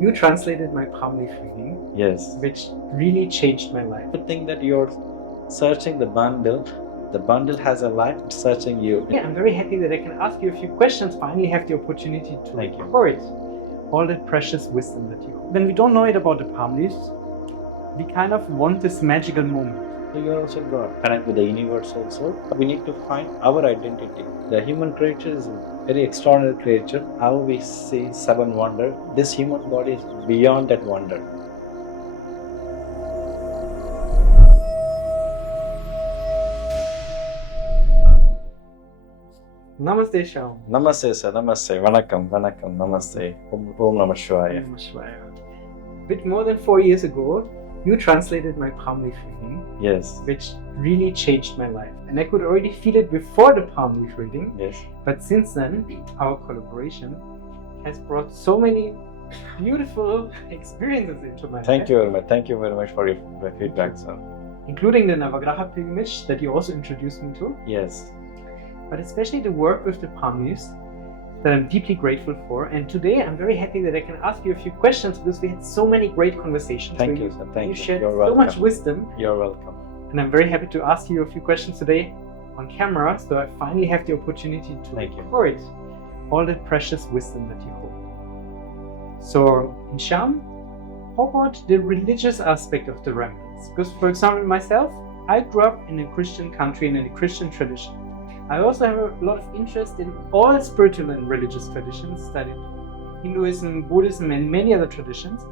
You translated my palm leaf reading, Yes. which really changed my life. The thing that you're searching the bundle has a life searching you. Yeah, I'm very happy that I can ask you a few questions, finally have the opportunity to Thank you. record all that precious wisdom that you hold. When we don't know it about the palm leaves, we kind of want this magical moment. So you're also God, connect with the universe also. We need to find our identity. The human creature is a very extraordinary creature. How we see seven wonder, this human body is beyond that wonder. Namaste, Shyam. Namaste, sir. Namaste. Vanakkam. Namaste. Om Namah Shivaya. A bit more than 4 years ago, you translated my palm leaf reading, Yes. which really changed my life. And I could already feel it before the palm leaf reading. Yes. But since then, our collaboration has brought so many beautiful experiences into my life. Thank you very much. Thank you very much for your feedback, sir. Including the Navagraha pilgrimage that you also introduced me to, Yes. but especially the work with the palm leaves that I'm deeply grateful for. And today I'm very happy that I can ask you a few questions because we had so many great conversations. Thank you, sir. Thank you. shared You're so welcome. much wisdom. You're welcome. And I'm very happy to ask you a few questions today on camera, so I finally have the opportunity to Thank you. record all that precious wisdom that you hold. So, in Shyam, how about the religious aspect of the remedies? Because, for example, myself, I grew up in a Christian country and in a Christian tradition. I also have a lot of interest in all spiritual and religious traditions, studied Hinduism, Buddhism, and many other traditions.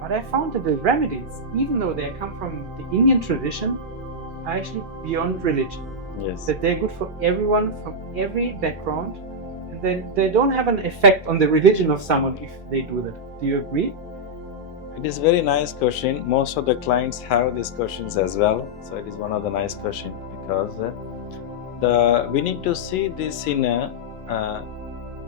But I found that the remedies, even though they come from the Indian tradition, are actually beyond religion. Yes. That they're good for everyone from every background, and then they don't have an effect on the religion of someone if they do that. Do you agree? It is a very nice question. Most of the clients have these questions as well. So it is one of the nice questions because we need to see this in a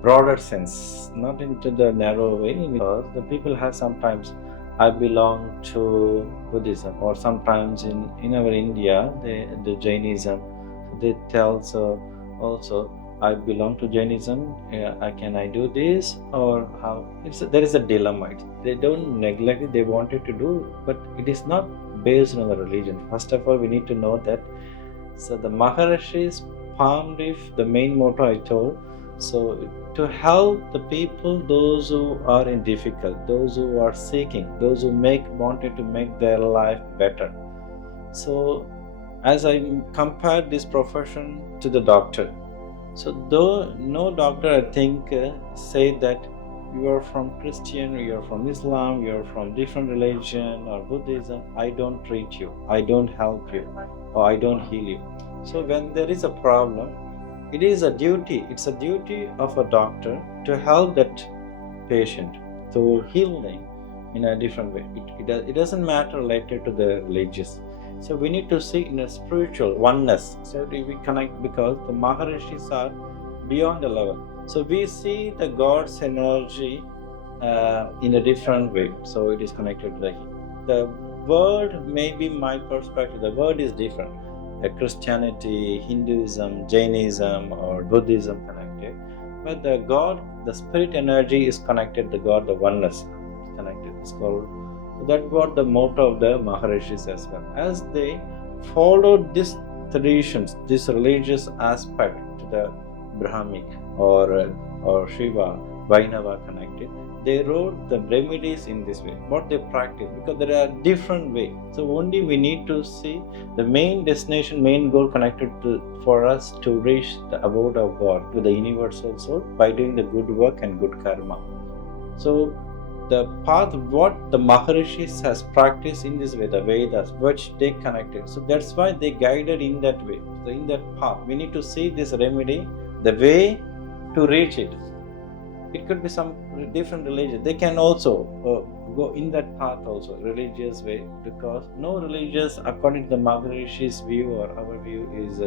broader sense, not into the narrow way, because the people have sometimes, I belong to Buddhism, or sometimes in our India, the Jainism, they tell also, I belong to Jainism, can I do this, or how? There is a dilemma. They don't neglect it, they wanted to do, but it is not based on the religion. First of all, we need to know that, so the Maharishis palm leaf, the main motto I told, so to help the people, those who are in difficult, those who are seeking, those who wanted to make their life better. So as I compare this profession to the doctor, so though no doctor I think say that you are from Christian, you are from Islam, you are from different religion or Buddhism, I don't treat you, I don't help you, or I don't heal you. So when there is a problem, it is a duty, it's a duty of a doctor to help that patient to heal them in a different way. It doesn't matter related to the religious. So we need to see in a spiritual oneness. So we connect because the Maharishis are beyond the level. So we see the God's energy in a different way. So it is connected to the word, maybe my perspective, the word is different. Christianity, Hinduism, Jainism, or Buddhism connected. But the God, the spirit energy is connected, the God, the oneness connected. It's called. So that's what the motto of the Maharishis as well. As they followed these traditions, this religious aspect to the Brahmic or Shiva, Vainava connected, they wrote the remedies in this way, what they practice, because there are different ways. So only we need to see the main destination, main goal connected for us to reach the abode of God, to the universal soul, by doing the good work and good karma. So the path, what the Maharishis has practiced in this way, the Vedas, which they connected. So that's why they guided in that way. So in that path, we need to see this remedy, the way to reach it. It could be some different religion. They can also go in that path also, religious way, because no religious, according to the Maharishis' view or our view, is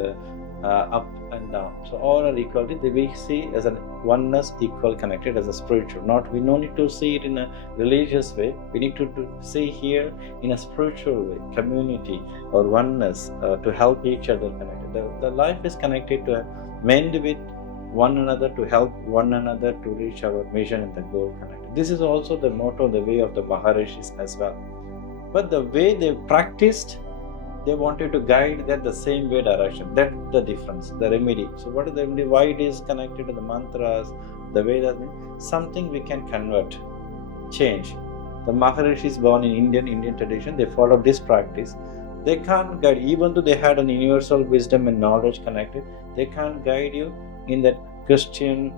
up and down. So all are equal. We see as a oneness, equal, connected as a spiritual. We don't need to see it in a religious way. We need to see here in a spiritual way, community or oneness to help each other connected. The life is connected to mend with one another, to help one another to reach our mission and the goal connected. This is also the motto, the way of the Maharishis as well. But the way they practiced, they wanted to guide that the same way direction. That's the difference, the remedy. So what is the remedy? Why it is connected to the mantras, the way that something we can convert, change. The Maharishis born in Indian tradition, they follow this practice. They can't guide, even though they had an universal wisdom and knowledge connected, they can't guide you in that Christian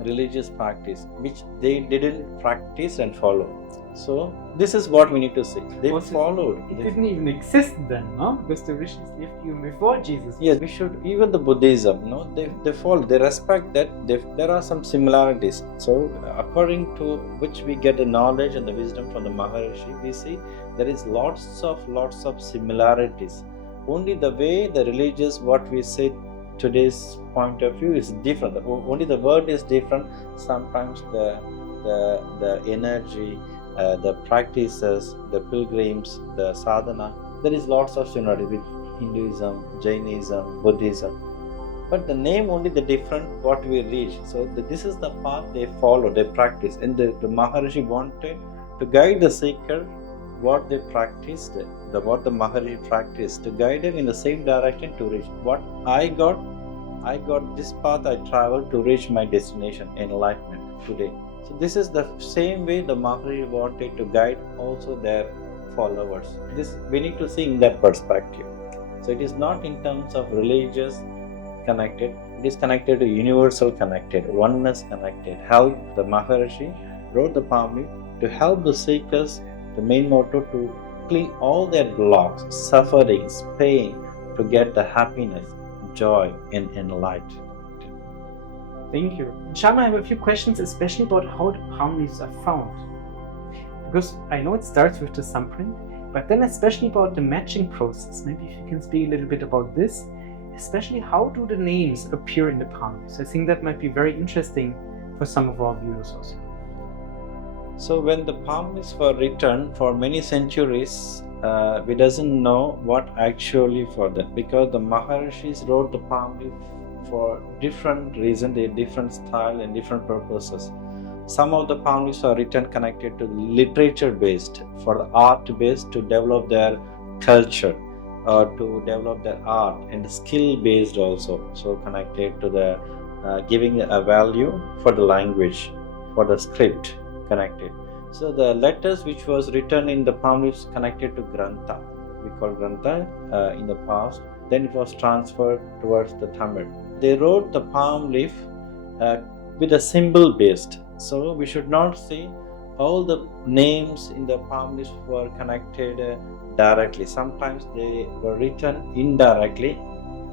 religious practice, which they didn't practice and follow. So this is what we need to see. They followed. It didn't even exist then, no? Because the Rishis lived even before Jesus. Yes, we should, even the Buddhism, no, they follow, they respect that there are some similarities. So according to which we get the knowledge and the wisdom from the Maharishi, we see there is lots of similarities. Only the way the religious, what we say today's point of view is different. Only the word is different. Sometimes the energy, the practices, the pilgrims, the sadhana, there is lots of similarity with Hinduism, Jainism, Buddhism. But the name only the different what we reach. So this is the path they follow, they practice. And the Maharishi wanted to guide the seeker what they practiced, what the Maharishi practiced, to guide him in the same direction to reach. What I got this path I traveled to reach my destination, enlightenment today. So this is the same way the Maharishi wanted to guide also their followers. This we need to see in that perspective. So it is not in terms of religious connected, it is connected to universal connected, oneness connected. Help the Maharishi wrote the palm leaf to help the seekers, the main motto, to clean all their blocks, sufferings, pain, to get the happiness, joy and enlightenment. Thank you. Shyam, I have a few questions, especially about how harmonies are found. Because I know it starts with the thumbprint, but then especially about the matching process. Maybe if you can speak a little bit about this, especially how do the names appear in the palm leaves? I think that might be very interesting for some of our viewers also. So when the palm leaves were written for many centuries, we doesn't know what actually for that, because the Maharishis wrote the palm leaf for different reasons, a different style and different purposes. Some of the palm leaves are written connected to literature based, for the art based, to develop their culture or to develop their art, and skill based also, so connected to the giving a value for the language, for the script connected. So the letters which was written in the palm leaves connected to Grantha, we call Grantha in the past, then it was transferred towards the Tamil. They wrote the palm leaf with a symbol based. So we should not see all the names in the palm leaves were connected directly. Sometimes they were written indirectly,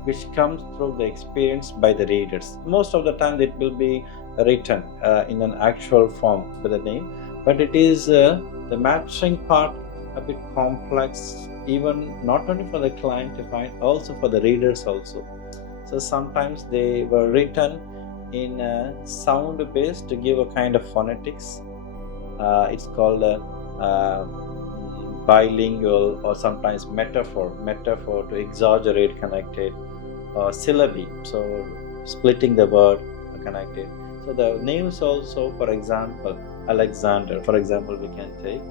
which comes through the experience by the readers. Most of the time it will be written in an actual form with the name, but it is the matching part a bit complex, even not only for the client to find, also for the readers also. So sometimes they were written in sound based to give a kind of phonetics. It's called bilingual, or sometimes metaphor to exaggerate connected, or syllabi, so splitting the word connected. So the names also, for example, Alexander, for example, we can take.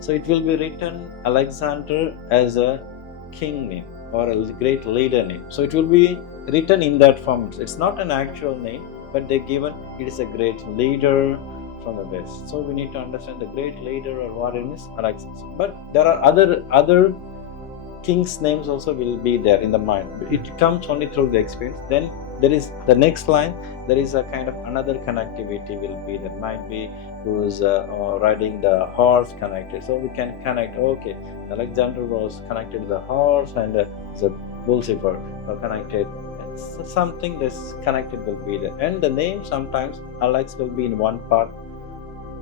So it will be written Alexander as a king name or a great leader name. So it will be written in that form. It's not an actual name, but they given it is a great leader from the West. So we need to understand the great leader or warrior is Alexander. But there are other kings' names also will be there in the mind. It comes only through the experience. Then there is the next line. There is a kind of another connectivity will be. That might be who's riding the horse connected. So we can connect. Okay, Alexander was connected to the horse, and the Lucifer connected. And something that's connected will be there. And the name sometimes Alex will be in one part,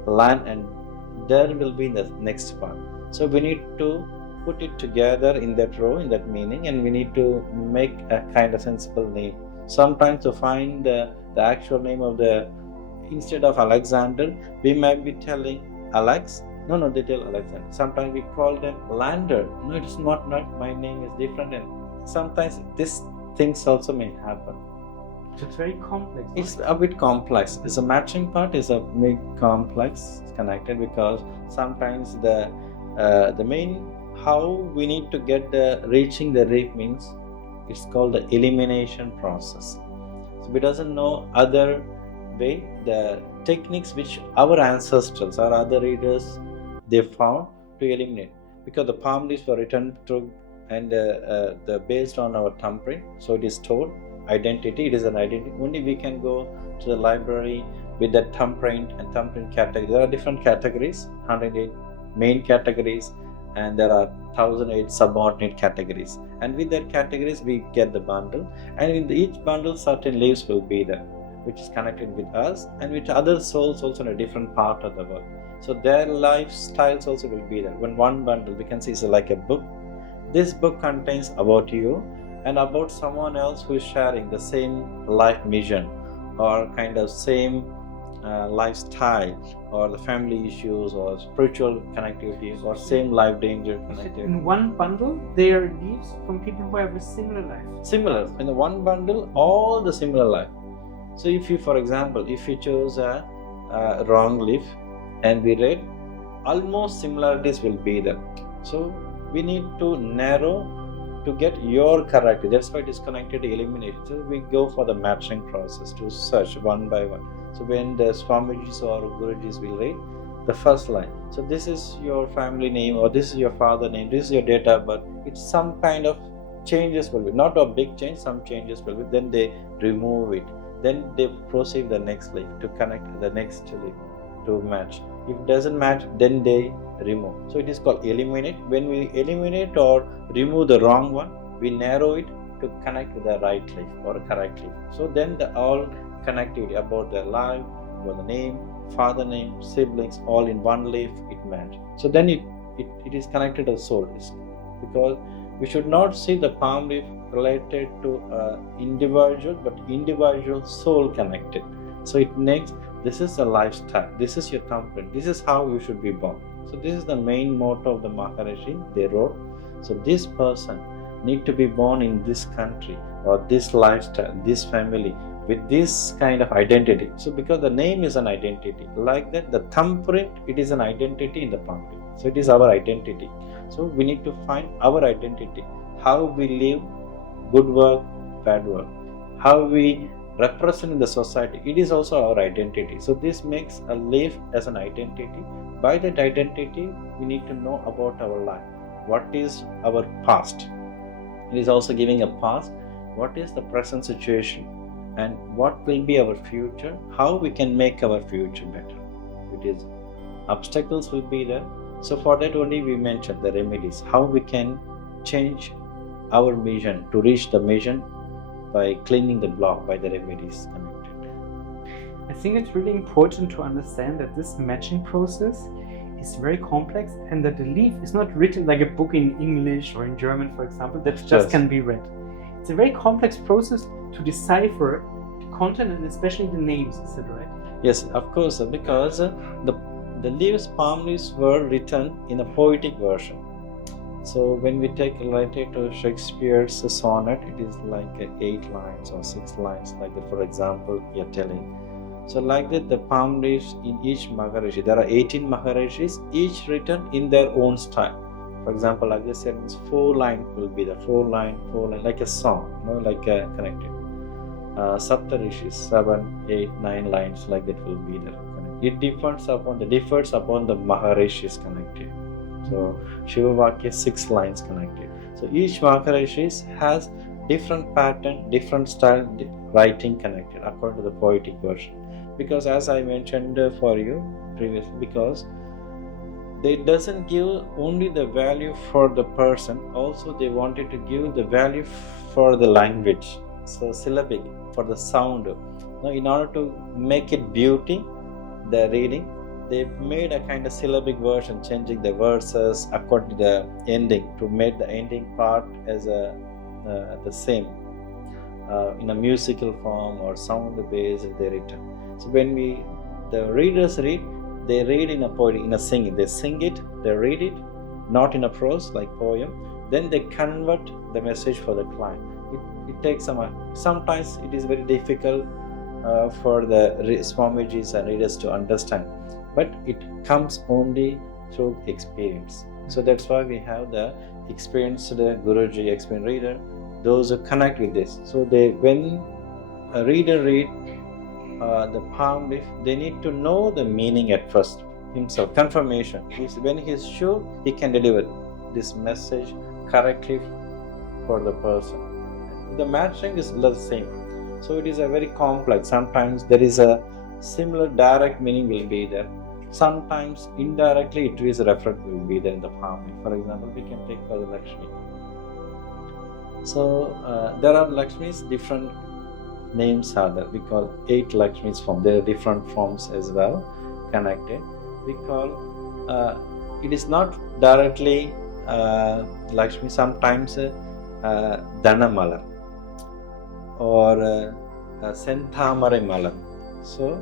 land, and there will be in the next part. So we need to put it together in that row, in that meaning, and we need to make a kind of sensible name. Sometimes to find the actual name of the, instead of Alexander, we might be telling Alex. No, they tell Alexander. Sometimes we call them Lander. No, it is not. My name is different. And sometimes these things also may happen. So it's very complex. It's a bit complex. The matching part is a bit complex, connected, because sometimes the main how we need to get the reaching the reef means it's called the elimination process. So we doesn't know other way, the techniques which our ancestors or other readers they found to eliminate, because the palm leaves were written through and the based on our thumbprint, so it is told identity. It is an identity. Only we can go to the library with that thumbprint and thumbprint category. There are different categories, 108 main categories, and there are 1008 subordinate categories. And with that categories, we get the bundle. And in each bundle, certain leaves will be there, which is connected with us and with other souls also in a different part of the world. So their lifestyles also will be there. When one bundle, we can see it's like a book. This book contains about you and about someone else who is sharing the same life mission or kind of same lifestyle or the family issues or spiritual connectivity or same life danger connectivity. In one bundle, there are leaves from people who have a similar life. Similar. In the one bundle, all the similar life. So if you, for example, if you chose a wrong leaf and we read, almost similarities will be there. So we need to narrow to get your correct. That's why it is connected to eliminate. So we go for the matching process to search one by one. So when the Swamijis or Gurujis will read the first line, so this is your family name or this is your father name, this is your date of birth. It's some kind of changes will be, not a big change, some changes will be. Then they remove it. Then they proceed the next leaf to connect the next leaf to match. If it doesn't match, then they remove. So it is called eliminate. When we eliminate or remove the wrong one, we narrow it to connect with the right leaf or correct leaf. So then the all connectivity about their life, about the name, father name, siblings, all in one leaf, it matches. So then it is connected to the soul. Because we should not see the palm leaf related to individual, but individual soul connected. So it makes, this is a lifestyle, this is your thumbprint, this is how you should be born. So this is the main motto of the Maharishi they wrote. So this person need to be born in this country or this lifestyle, this family, with this kind of identity. So because the name is an identity, like that the thumbprint, it is an identity in the palm leaf. So it is our identity. So we need to find our identity, how we live, good work, bad work, how we represent in the society, it is also our identity. So this makes a leaf as an identity. By that identity, we need to know about our life. What is our past? It is also giving a past. What is the present situation? And what will be our future? How we can make our future better? It is obstacles will be there. So for that only we mentioned the remedies. How we can change our mission to reach the mission by cleaning the block by the remedies connected. I think it's really important to understand that this matching process is very complex and that the leaf is not written like a book in English or in German, for example, that just can be read. It's a very complex process to decipher the content and especially the names, is that right? Yes, of course, because the leaves, palm leaves were written in a poetic version. So when we take related to Shakespeare's sonnet, it is like 8 lines or 6 lines, like that, for example, we are telling. So like that, the palm leaves in each Maharishi, there are 18 Maharishis, each written in their own style. For example, like this, it means 4 line will be the 4 line, like a song, like a connected. Sapta Rishis, 7, 8, 9 lines, like that will be there. It differs upon the Maharishis connected. So Shiva Vakya 6 lines connected. So each Maharishi has different pattern, different style writing connected according to the poetic version. Because as I mentioned for you previously, because they doesn't give only the value for the person, also they wanted to give the value for the language. So syllabic, for the sound. Now in order to make it beauty, the reading, they made a kind of syllabic version, changing the verses according to the ending to make the ending part as the same in a musical form or sound based they written. So when the readers read, they read in a poetry, in a singing. They sing it, they read it, not in a prose like poem. Then they convert the message for the client. it takes sometimes it is very difficult for the Swamijis and readers to understand, but it comes only through experience. So that's why we have the experienced Guruji, experienced reader, those who connect with this. So when a reader read the palm leaf, they need to know the meaning at first himself, confirmation. When he is sure, he can deliver this message correctly for the person. The matching is the same. So it is a very complex. Sometimes there is a similar direct meaning will be there. Sometimes indirectly it is referred will be there in the palm leaf. For example, we can take for the Lakshmi. So there are Lakshmis, different names are there. We call 8 Lakshmis form. There are different forms as well connected. We call it is not directly Lakshmi. Sometimes Dhanamalar or Senthamare Malar. So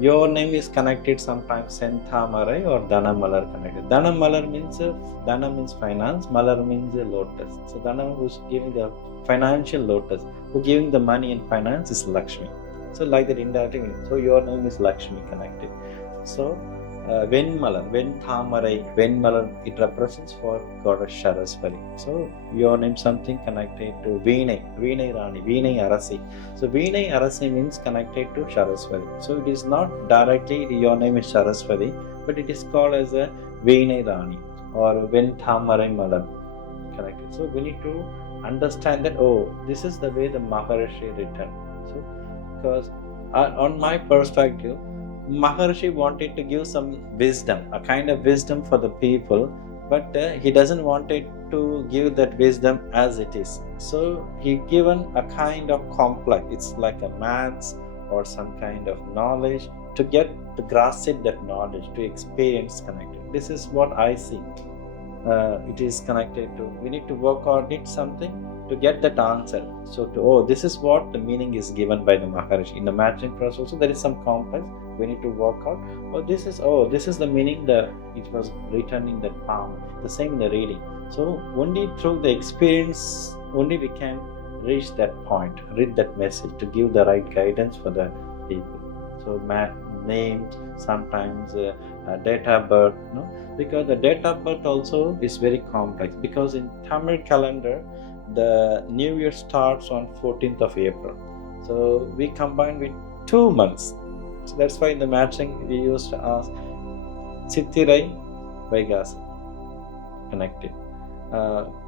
your name is connected sometimes Senthamare or Dhanamalar connected. Dhanamalar means Dhana means finance, Malar means lotus. So Dhana who's giving the financial lotus, who giving the money and finance is Lakshmi. So like that indirectly. So your name is Lakshmi connected. So Venmalar, Venthamare, Venmalar, it represents for goddess Saraswati. So your name something connected to Vinay Rani, Vinay Arasi. So Vinay Arasi means connected to Saraswati. So it is not directly your name is Saraswati, but it is called as a Vinay Rani or Venthamare Malar connected. So we need to understand that, this is the way the Maharishi written. So because on my perspective, Maharishi wanted to give some wisdom, a kind of wisdom for the people, but he doesn't want it to give that wisdom as it is. So he given a kind of complex, it's like a maths or some kind of knowledge to get to grasp it, that knowledge, to experience connected. This is what I see. It is connected to, we need to work on it something to get that answer. So this is what the meaning is given by the Maharishi. In the matching process also there is some complex, we need to work out. This is the meaning that it was written in that palm. The same in the reading. So only through the experience, only we can reach that point, read that message to give the right guidance for the people. So name, sometimes date of birth, because the date of birth also is very complex, because in Tamil calendar the new year starts on 14th of April. So we combine with 2 months. So that's why in the matching we used to ask Chittirai Vaigasa connected.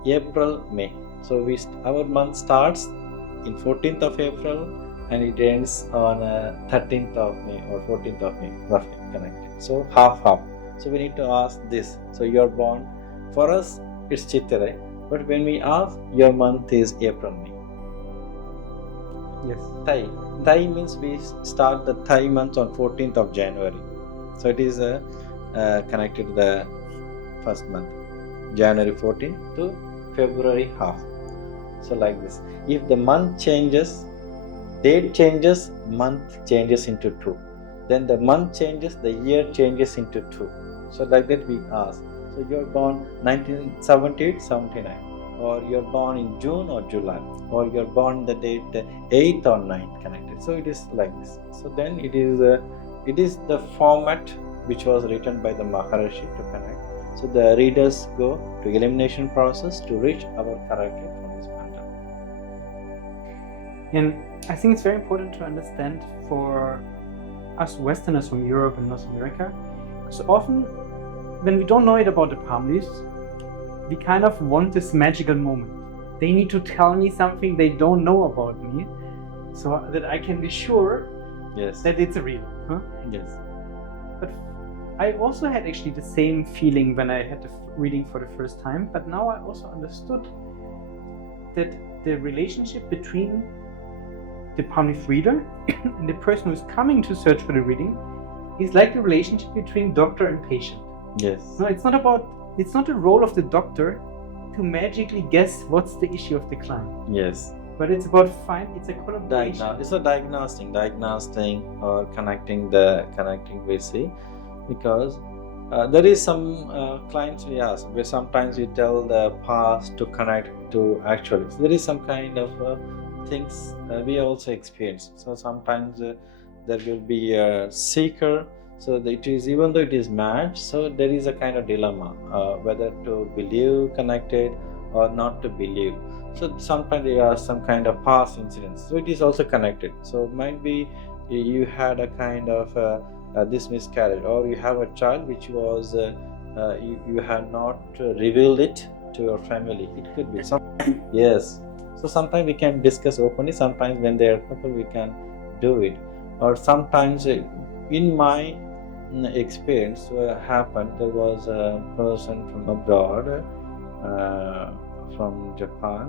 April, May. So our month starts in 14th of April and it ends on 13th of May or 14th of May, roughly connected. So half. So we need to ask this. So you're born, for us it's Chittirai, but when we ask, your month is April, May. Yes. Thai means we start the Thai month on 14th of January. So it is connected to the first month, January 14th to February half. So like this. If the month changes, date changes, month changes into 2. Then the month changes, the year changes into 2. So like that we ask. So you're born 1978, 79. Or you're born in June or July, or you're born the date 8th or 9th connected. So it is like this. So then it is the format which was written by the Maharishi to connect. So the readers go to elimination process to reach our character from this matter. And I think it's very important to understand for us Westerners from Europe and North America. So often when we don't know it about the palm leaves, we kind of want this magical moment. They need to tell me something they don't know about me, so that I can be sure that it's real. Yes. But I also had actually the same feeling when I had the reading for the first time, but now I also understood that the relationship between the palm leaf reader and the person who's coming to search for the reading is like the relationship between doctor and patient. Yes. No, it's not the role of the doctor to magically guess what's the issue of the client. Yes. But it's about it's a collaboration. It's a diagnostic or connecting we see, because there is some clients we ask where sometimes we tell the past to connect to actually. So there is some kind of things we also experience. So sometimes there will be a seeker. So it is, even though it is matched, so there is a kind of dilemma whether to believe connected or not to believe. So sometimes there are some kind of past incidents. So it is also connected. So might be you had a kind of this miscarriage, or you have a child which was you had not revealed it to your family. It could be some. Yes. So sometimes we can discuss openly. Sometimes when they are couple, we can do it. Or sometimes in my experience happened, there was a person from abroad, from Japan,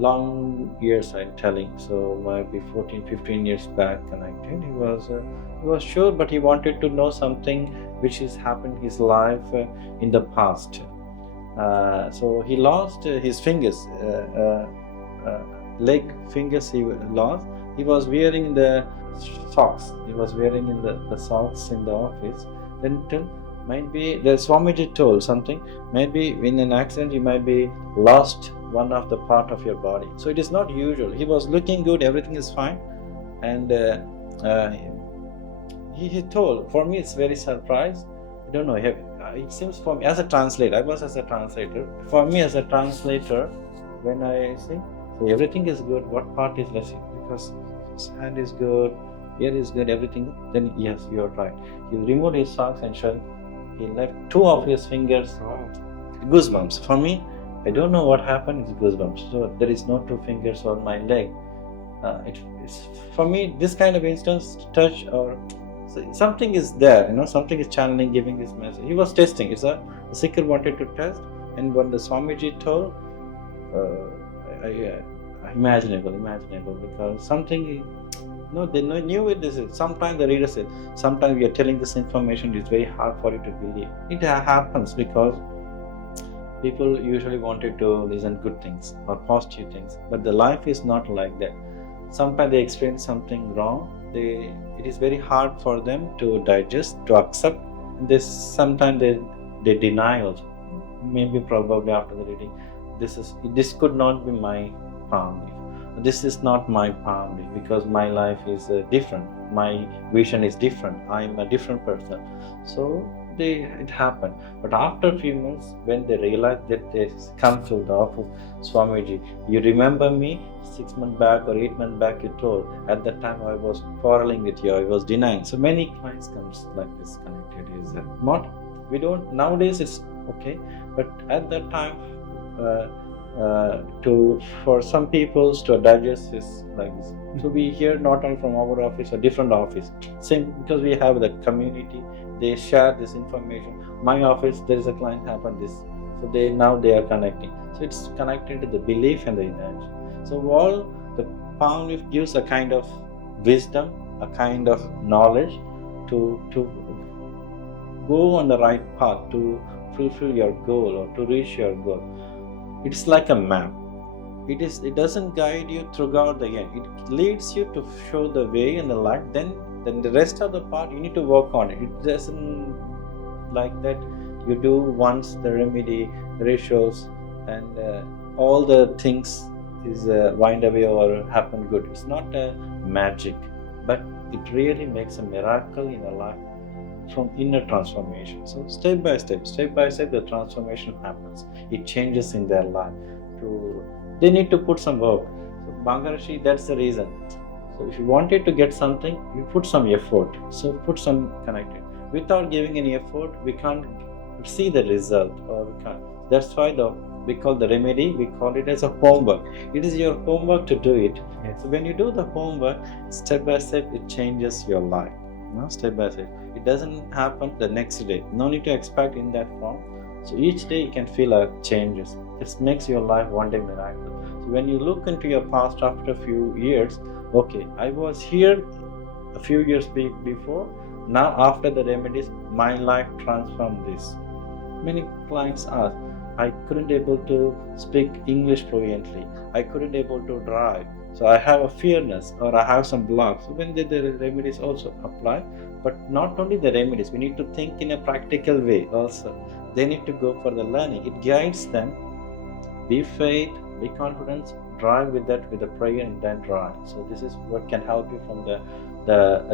long years I'm telling, so maybe 14-15 years back connected. He was sure, but he wanted to know something which has happened in his life in the past. So he lost his fingers, leg fingers he lost. He was wearing the socks. He was wearing in the socks in the office. Then might be the Swamiji told something. Maybe in an accident you might be lost one of the part of your body. So it is not usual. He was looking good. Everything is fine, and he told. For me, it's very surprised. I don't know. It seems for me as a translator. I was as a translator. For me as a translator, when I say so everything is good, what part is missing? Because his hand is good, ear is good, everything. Then yes, you are right. He removed his socks and shirt. He left two of his fingers. Goosebumps. For me, I don't know what happened. It's goosebumps. So there is no two fingers on my leg. It's for me, this kind of instance, touch or something is there. Something is channeling, giving this message. He was testing. The seeker wanted to test, and when the Swamiji told, imaginable, because something. No, they knew it. This is sometimes the reader said. Sometimes we are telling this information. It's very hard for you to believe. It happens because people usually wanted to listen good things or positive things, but the life is not like that. Sometimes they experience something wrong. It is very hard for them to digest, to accept. Sometimes they deny also. Maybe probably after the reading, this could not be my palm leaf. This is not my palm leaf because my life is different. My vision is different. I am a different person. So it happened. But after a few months, when they realized that they come to the office, Swamiji, you remember me 6 months back or 8 months back? You told at that time I was quarreling with you. I was denying. So many clients comes like this connected. Is not we don't nowadays. It's okay, but at that time. For some people to digest is like this. So we hear not only from our office, a different office. Same because we have the community, they share this information. My office, there is a client happened this. So they are connecting. So it's connected to the belief and the energy. So all the palm leaf gives a kind of wisdom, a kind of knowledge to go on the right path, to fulfill your goal or to reach your goal. It's like a map. It doesn't guide you throughout the end. It leads you to show the way and the light. Then the rest of the part you need to work on it. It doesn't like that. You do once the remedy, the rituals, and all the things is wind away or happen good. It's not a magic, but it really makes a miracle in a life from inner transformation. So step by step, the transformation happens. It changes in their life. They need to put some work. So Maharishi, that's the reason. So if you wanted to get something, you put some effort. So put some connected. Without giving any effort, we can't see the result, or we can't. That's why we call the remedy, we call it as a homework. It is your homework to do it. Yes. So when you do the homework, step by step, it changes your life. Step by step. It doesn't happen the next day. No need to expect in that form. So each day you can feel changes. This makes your life one day miracle. So when you look into your past after a few years, okay, I was here a few years before. Now after the remedies, my life transformed this. Many clients ask, I couldn't able to speak English fluently. I couldn't able to drive. So I have a fearness or I have some blocks. So when the remedies also apply, but not only the remedies, we need to think in a practical way also. They need to go for the learning. It guides them. Be faith, be confidence, drive with that with the prayer and then drive. So this is what can help you from the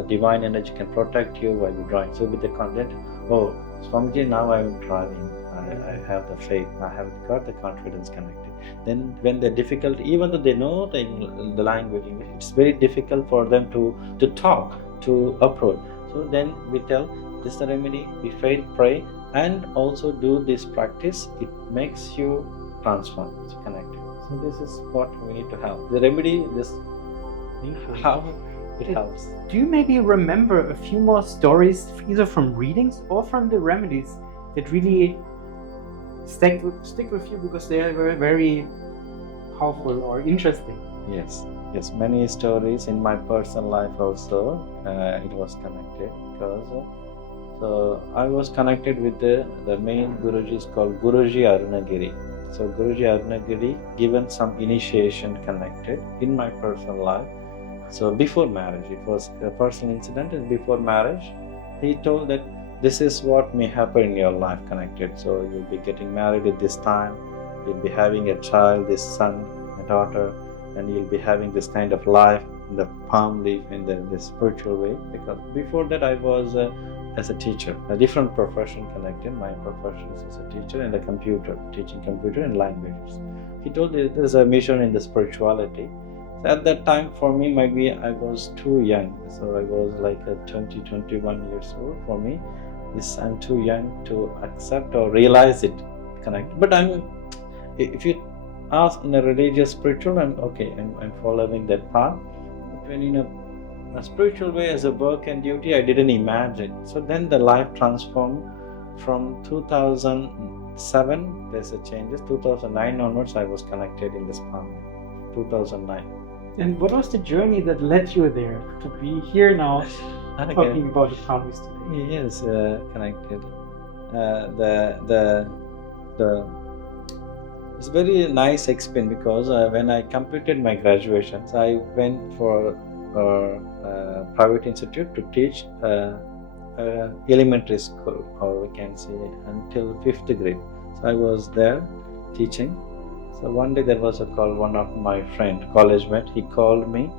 divine energy can protect you while you're driving. So with the content, oh Swamiji, now I'm driving. I have the faith. I have got the confidence connected. Then when they're difficult, even though they know the language English, it's very difficult for them to talk, to approach. So then we tell this is the remedy. We faith, pray, and also do this practice. It makes you transform, it's connected. So this is what we need to have. The remedy, this how it helps. Do you maybe remember a few more stories, either from readings or from the remedies, that really stick with you because they are very, very powerful or interesting? Yes, many stories in my personal life also. It was connected because so I was connected with the main Guruji is called Guruji Arunagiri. So Guruji Arunagiri given some initiation connected in my personal life. So before marriage, it was a personal incident, and before marriage, he told that this is what may happen in your life connected. So you'll be getting married at this time, you'll be having a child, this son, a daughter, and you'll be having this kind of life in the palm leaf in the spiritual way. Because before that I was as a teacher, a different profession connected. My profession is as a teacher and a computer, teaching computer and languages. He told me there's a mission in the spirituality. So at that time for me, maybe I was too young. So I was like 20, 21 years old. For me, I'm too young to accept or realize it connected. But if you ask in a religious spiritual, I'm okay, I'm following that path. But when in a spiritual way as a work and duty, I didn't imagine. So then the life transformed from 2007, there's a changes. 2009 onwards, I was connected in this path. 2009. And what was the journey that led you there to be here now talking about the boundaries today? Yes, connected. It's very nice experience because when I completed my graduations, I went for a private institute to teach elementary school, or we can say until 5th grade. So I was there teaching. So one day there was a call, one of my friend, college mate, he called me.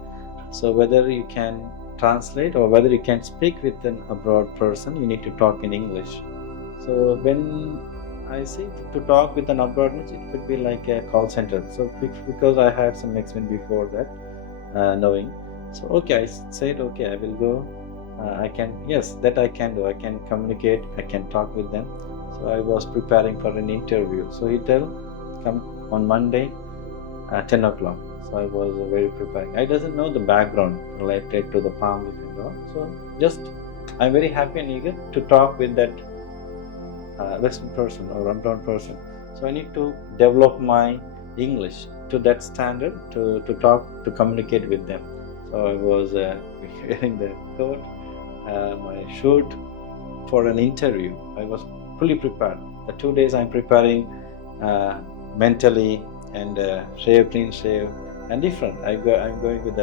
So whether you can translate or whether you can speak with an abroad person, you need to talk in English. So when I say to talk with an abroad, it could be like a call center. So because I had some experience before that, knowing. So okay, I said okay, I will go. I can do. I can communicate. I can talk with them. So I was preparing for an interview. So he tell, come on Monday, 10 o'clock. So I was very preparing. I doesn't know the background related to the palm leaf and all. So just I'm very happy and eager to talk with that Western person or abroad person. So I need to develop my English to that standard to talk, to communicate with them. So I was wearing the coat, my suit for an interview. I was fully prepared. The 2 days I'm preparing mentally and clean shave and different. I'm going with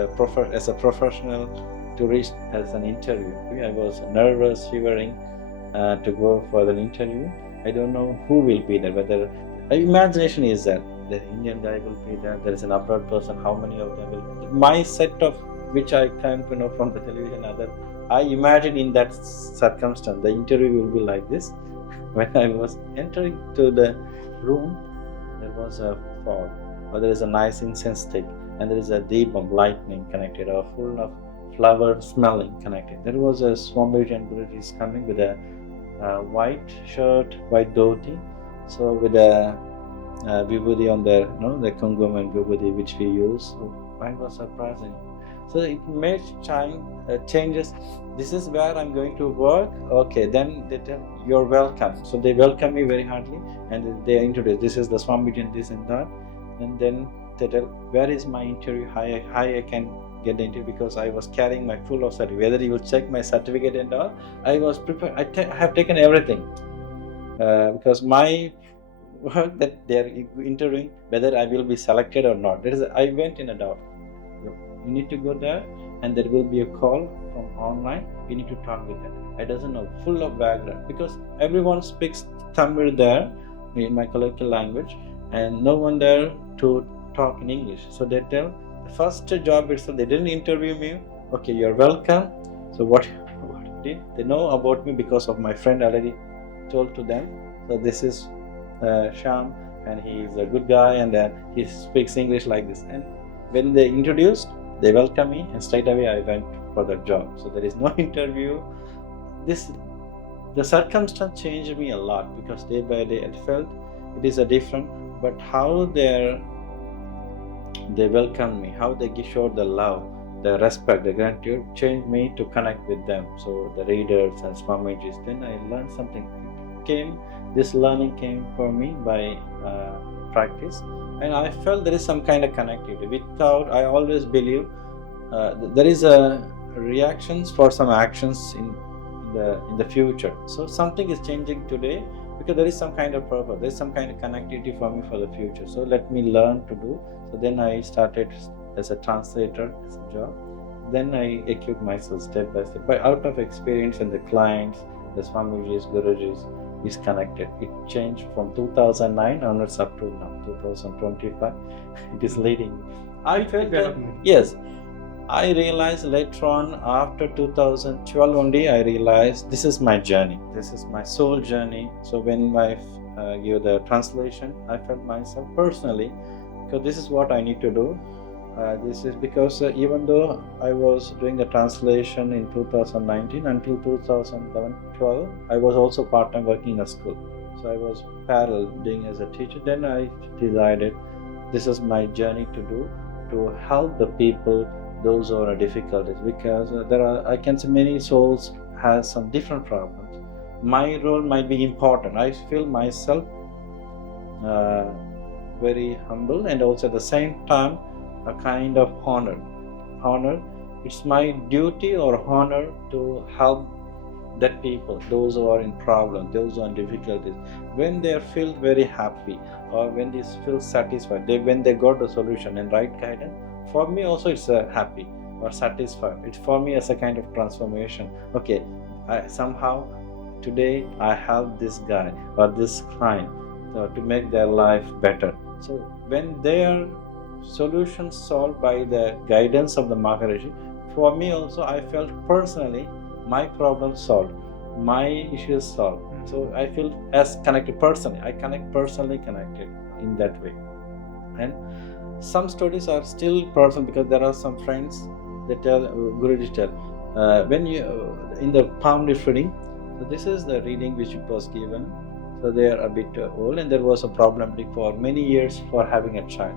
as a professional to reach as an interview. I was nervous, shivering to go for an interview. I don't know who will be there, whether imagination is that the Indian guy will be there, there is an abroad person, how many of them will be there. My set of which I came to know from the television, I imagine in that circumstance the interview will be like this. When I was entering to the room, there was a fog, or there is a nice incense stick, and there is a deepam lightning connected, or full of flower smelling connected. There was a Swamiji and Guruji coming with a white shirt, white dhoti, so with a vibhuti on their, the kungum and vibhuti which we use. So I was surprising. So it made changes. This is where I'm going to work. Okay, then they tell you're welcome. So they welcome me very heartily, and they introduce this is the Swamiji and this and that. And then they tell where is my interview? How I can get the interview, because I was carrying my full of certificate. Whether you will check my certificate and all, I was prepared. I have taken everything because my work that they are interviewing, whether I will be selected or not. I went in a doubt. You need to go there, and there will be a call from online. You need to talk with them. I doesn't know, full of background, because everyone speaks Tamil there in my colloquial language, and no one there to talk in English. So they tell the first job itself, they didn't interview me. Okay, you're welcome. So what did they know about me because of my friend already told to them. So this is Shyam, and he is a good guy, and he speaks English like this. And when they introduced, they welcomed me, and straight away I went for the job. So there is no interview. The circumstance changed me a lot, because day by day I felt it is a different, but how they welcomed me, how they showed the love, the respect, the gratitude, changed me to connect with them. So the readers and Swamijis, then I learned something. This learning came for me by practice, and I felt there is some kind of connectivity. Without, I always believe there is a reactions for some actions in the future. So something is changing today because there is some kind of purpose, there is some kind of connectivity for me for the future. So let me learn to do. So then I started as a translator, as a job. Then I equipped myself step by step. But out of experience and the clients, the Swamijis, Gurujis is connected. It changed from 2009 onwards up to now, 2025. It is leading. I felt that, yes, I realized later on, after 2012 only, I realized this is my journey. This is my soul journey. So when I gave the translation, I felt myself personally, because this is what I need to do. This is because even though I was doing the translation in 2019 until 2012, I was also part-time working in a school. So I was parallel doing as a teacher. Then I decided this is my journey to do, to help the people, those who are difficulties, because I can see many souls has some different problems. My role might be important. I feel myself very humble, and also at the same time a kind of honor. It's my duty or honor to help that people, those who are in problem, those who are in difficulties. When they feel very happy, or when they feel satisfied, when they got the solution and right guidance, for me also it's happy or satisfied. It's for me as a kind of transformation. Okay, somehow today I help this guy or this client to make their life better. So when their solutions solved by the guidance of the Maharishi, for me also I felt personally my problem solved, my issues solved. So I feel as connected personally. I personally connected in that way. And some stories are still personal, because there are some friends that tell, Guruji tell, when you in the palm leaf reading. So this is the reading which was given. So they are a bit old, and there was a problem for many years for having a child.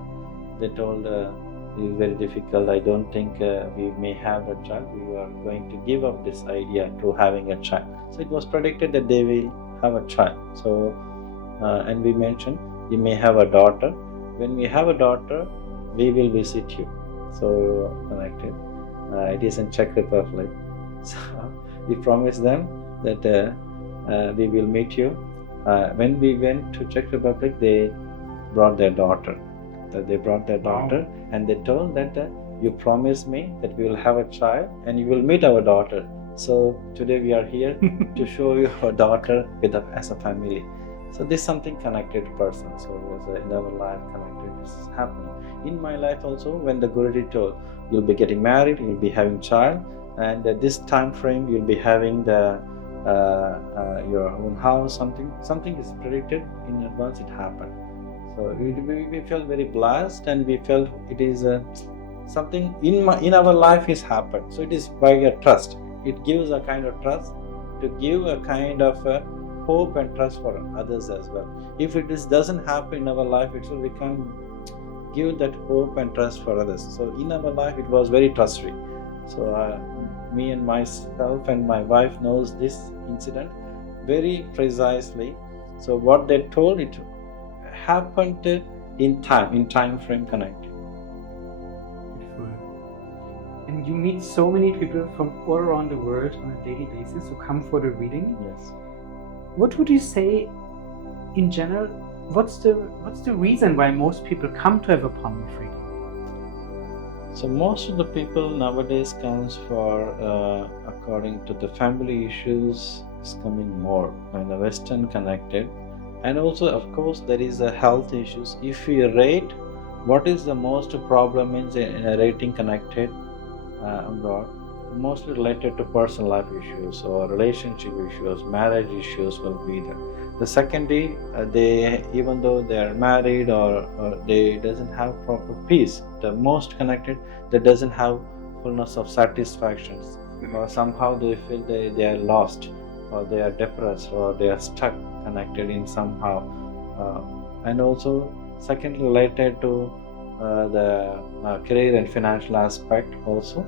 They told it is very difficult. I don't think we may have a child. We are going to give up this idea to having a child. So it was predicted that they will have a child. So and we mentioned you may have a daughter. When we have a daughter, we will visit you. So connected. It is in Czech Republic. So we promised them that we will meet you. When we went to Czech Republic, they brought their daughter. Wow. And they told that you promised me that we will have a child and you will meet our daughter. So today we are here to show you our daughter as a family. So this is something connected person. So in our life, connected is happening. In my life also, when the Guruji told you'll be getting married, you'll be having child, and this time frame you'll be having your own house. Something is predicted in advance. It happened. So we felt very blessed, and we felt it is something in our life is happened. So it is by a trust. It gives a kind of trust to give a kind of hope and trust for others as well. If it doesn't happen in our life, we can give that hope and trust for others. So in our life, it was very trust-free. So me and myself and my wife knows this incident very precisely. So what they told, it happened in time frame connected. Beautiful. And you meet so many people from all around the world on a daily basis who come for the reading. Yes. What would you say in general? What's the reason why most people come to have a palm leaf reading? So most of the people nowadays comes for according to the family issues is coming more and the Western connected. And also, of course, there is a health issues. If we rate what is the most problem in a rating connected abroad? Mostly related to personal life issues or relationship issues, marriage issues will be there. The secondary, they, even though they are married or they doesn't have proper peace, the most connected, they doesn't have fullness of satisfactions, or somehow they feel they are lost, or they are depressed, or they are stuck connected in somehow. And also second related to the career and financial aspect also,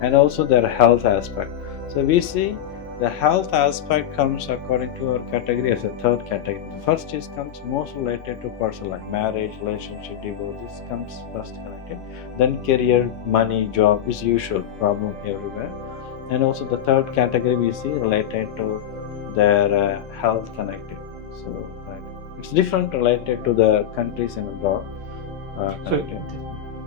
and also their health aspect. So we see the health aspect comes according to our category as a third category. The first is comes most related to personal life, marriage, relationship, divorce. This comes first connected. Then career, money, job is usual problem everywhere. And also the third category we see related to their health connected. So right, it's different related to the countries and abroad. So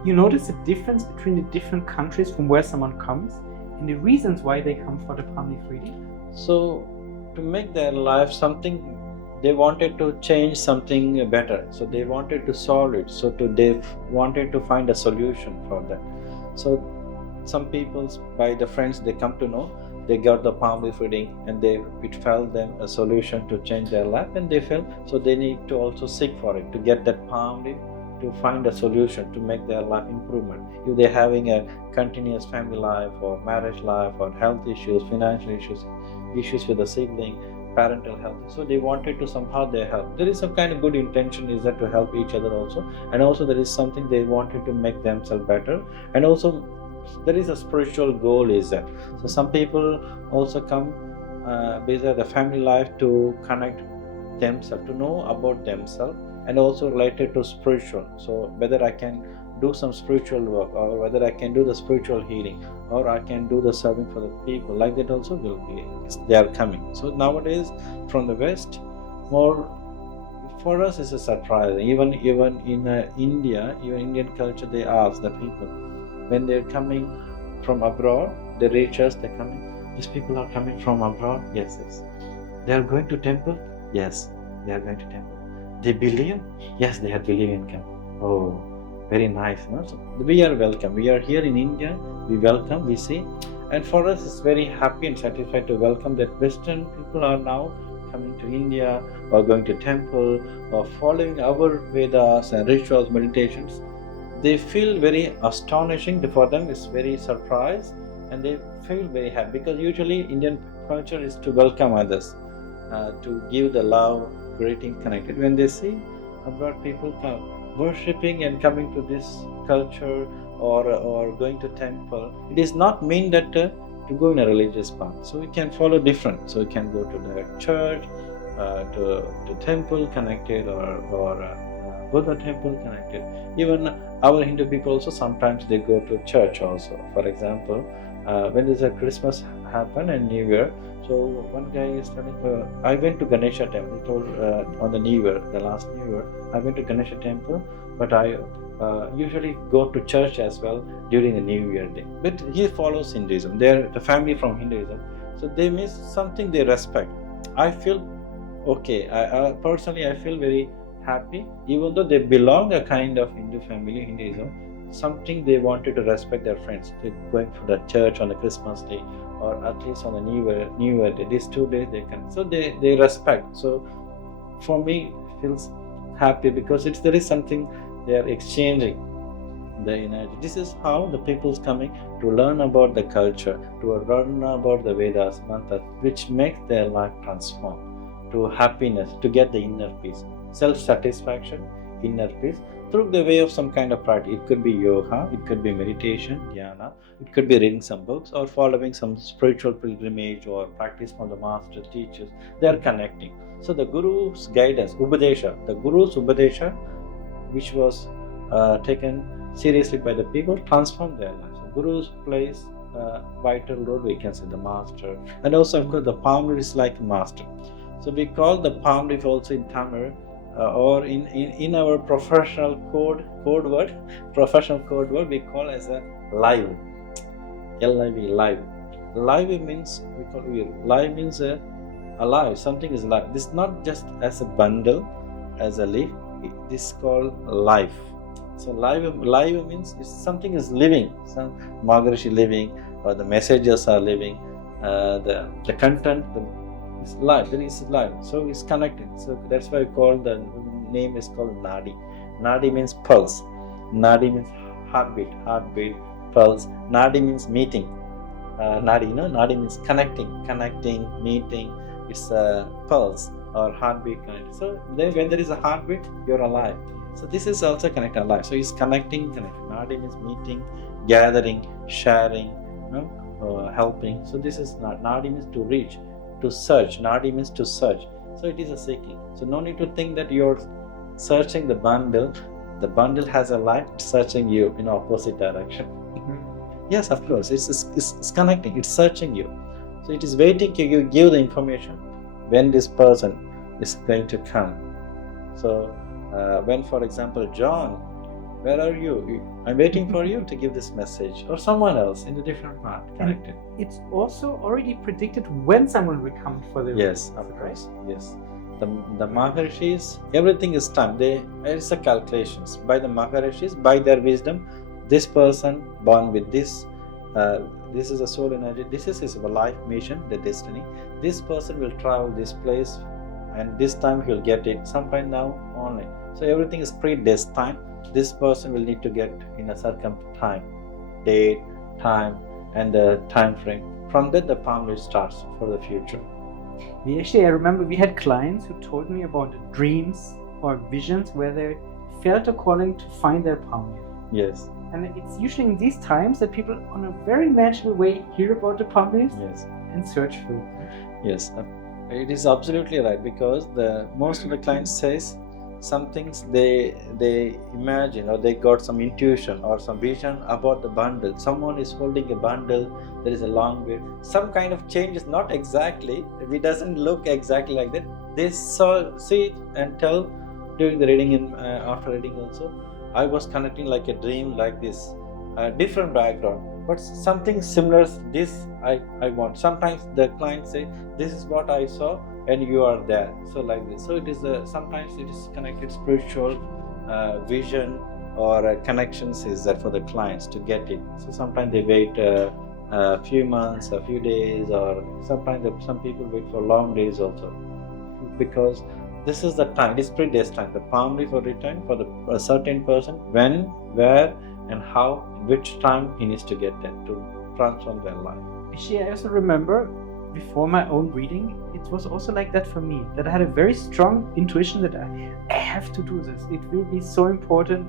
you notice the difference between the different countries from where someone comes and the reasons why they come for the palm leaf reading? So to make their life something, they wanted to change something better. So they wanted to solve it. So they wanted to find a solution for that. So some people, by the friends they come to know, they got the palm leaf reading and it felt them a solution to change their life, and they felt so they need to also seek for it to get that palm leaf, to find a solution to make their life improvement. If they're having a continuous family life or marriage life or health issues, financial issues with a sibling, parental health, so they wanted to somehow their help. There is some kind of good intention is that to help each other also, and also there is something they wanted to make themselves better, and also there is a spiritual goal is that. So some people also come based on the family life to connect themselves, to know about themselves, and also related to spiritual. So whether I can do some spiritual work, or whether I can do the spiritual healing, or I can do the serving for the people, like that also will be, they are coming. So nowadays from the West, more for us is a surprise. Even in India, even Indian culture, they ask the people when they're coming from abroad, they reach us, they're coming, these people are coming from abroad, yes. They are going to temple, yes, they are going to temple. They believe, yes, they are believing. Oh, very nice. No? So we are welcome. We are here in India. We welcome. We see, and for us, it's very happy and satisfied to welcome that Western people are now coming to India, or going to temple, or following our Vedas and rituals, meditations. They feel very astonishing. For them, it's very surprise, and they feel very happy, because usually Indian culture is to welcome others, to give the love, greeting, connected. When they see abroad people come worshipping and coming to this culture, or going to temple, it is not mean that to go in a religious path. So we can follow different. So we can go to the church, to temple connected, or Buddha temple connected. Even our Hindu people also sometimes they go to church also. For example, when there's a Christmas happen and New Year, so one guy is telling, I went to Ganesha temple. He told on the New Year, the last New Year, I went to Ganesha temple, but I usually go to church as well during the New Year day. But he follows Hinduism. They're the family from Hinduism, so they miss something they respect. I feel okay. I personally I feel very happy, even though they belong a kind of Hindu family, Hinduism. Something they wanted to respect their friends. They're going for the church on the Christmas day, or at least on the New Year day. These 2 days they can. So they respect. So for me, it feels happy, because there is something they are exchanging the energy. This is how the people's coming to learn about the culture, to learn about the Vedas, mantras, which makes their life transform to happiness, to get the inner peace, self-satisfaction, inner peace, through the way of some kind of practice. It could be yoga, it could be meditation, dhyana, it could be reading some books, or following some spiritual pilgrimage, or practice from the master teachers. They are connecting. So the Guru's guidance, Upadesha, the Guru's Upadesha, which was taken seriously by the people, transformed their lives. So Guru's plays vital role, we can say, the master. And also, of course, the palm leaf is like a master. So we call the palm leaf also in Tamil, or in our professional code word, we call as a live. L-I-V, live. Live means, live means alive, something is alive. This is not just as a bundle, as a leaf, this is called life. So live means something is living. Some Maharishi living, or the messages are living. The content is live. There is live. So it's connected. So that's why the name is called Nadi. Nadi means pulse. Nadi means heartbeat, pulse. Nadi means meeting. Nadi, Nadi means connecting, meeting. It's a pulse or heartbeat connected. So when there is a heartbeat, you're alive. So this is also connected alive. So it's connecting. Nadi means meeting, gathering, sharing, helping. So this is Nadi means to reach, to search. Nadi means to search. So it is a seeking. So no need to think that you're searching the bundle. The bundle has a light searching you in opposite direction. Yes, of course, it's connecting, it's searching you. So it is waiting to give the information when this person is going to come. So when, for example, John, where are you? I'm waiting for you to give this message, or someone else in a different path connected. It's also already predicted when someone will come for the Yes, of course, yes. The Maharishis, everything is timed. It's a calculations by the Maharishis, by their wisdom. This person born with this is a soul energy, this is his life mission, the destiny. This person will travel this place, and this time he'll get it sometime now only. So everything is predestined. This person will need to get in a certain time, date, time, and the time frame. From that, the palm read starts for the future. I remember we had clients who told me about dreams or visions where they felt a calling to find their palm read. Yes. And it's usually in these times that people, on a very magical way, hear about the palm reads and search for it. Yes, it is absolutely right, because most of the clients says some things they imagine, or they got some intuition or some vision about the bundle. Someone is holding a bundle. There is a long way. Some kind of change is not exactly. It doesn't look exactly like that. They see it and tell during the reading and after reading also. I was connecting like a dream, like this, different background, but something similar. This I want. Sometimes the client say, "This is what I saw, and you are there." So like this. So it is sometimes it is connected spiritual vision or connections is that for the clients to get it. So sometimes they wait a few months, a few days, or sometimes some people wait for long days also, because this is the time. It is predestined. The palm read for return for a certain person, when, where, and how, which time he needs to get there to transform their life. Actually, I also remember before my own reading, it was also like that for me, that I had a very strong intuition that I have to do this. It will be so important.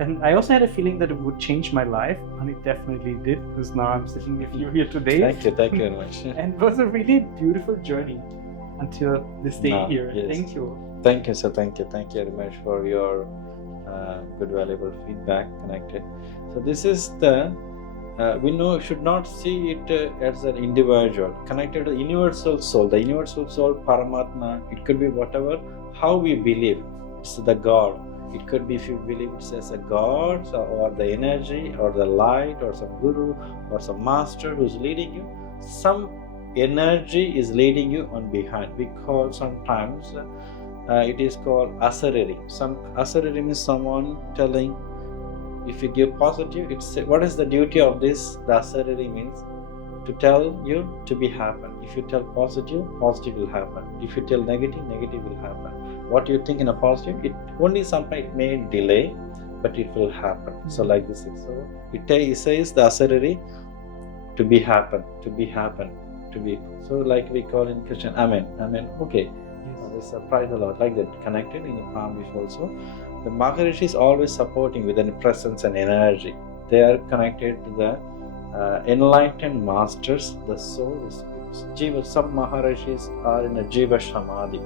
And I also had a feeling that it would change my life, and it definitely did, because now I'm sitting with you here today. Thank you very much. And it was a really beautiful journey until this day here. Yes. Thank you. Thank you, sir. Thank you very much for your good, valuable feedback connected. So this is we should not see it as an individual, connected to the universal soul. The universal soul, Paramatma, it could be whatever, how we believe. It's the God. It could be if you believe it's as a God, or the energy, or the light, or some guru, or some master who's leading you. Some energy is leading you on behind. We call sometimes it is called asarari. Some asarari means someone telling, if you give positive, what is the duty of this? The asarari means to tell you to be happen. If you tell positive, positive will happen. If you tell negative, negative will happen. What you think in a positive, it only sometimes it may delay, but it will happen. So like this. So it says the asarari to be happen, to be happen. To be so, like we call in Christian, Amen. Okay, this praise the Lord, like that, connected in the palm leaf also. The Maharishi is always supporting with a presence and energy. They are connected to the enlightened masters. The soul is Jiva. Some Maharishis are in a Jiva Samadhi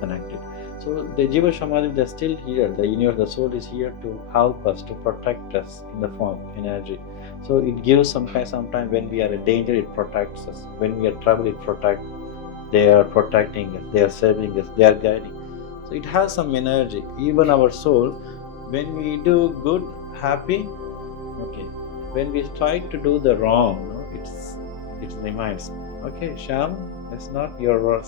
connected. So the Jiva Samadhi, they're still here. The soul is here to help us, to protect us in the form of energy. So it gives sometime when we are in danger, it protects us. When we are trouble, it protects. They are protecting us, they are serving us, they are guiding. So it has some energy. Even our soul, when we do good, happy, okay. When we try to do the wrong, it reminds, okay, Shyam, it's not your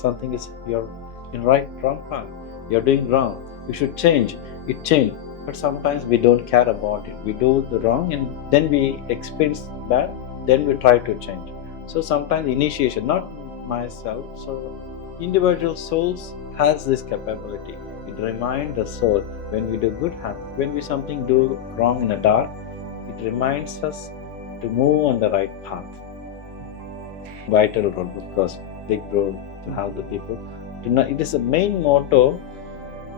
you're in wrong path. You're doing wrong. You should change. It changed. but sometimes we don't care about it. We do the wrong and then we experience that, then we try to change. So sometimes initiation, not myself, so individual souls has this capability. It reminds the soul when we do good happen, when we something do wrong in the dark, it reminds us to move on the right path. Vital role, of course, big role to have the people. It is the main motto.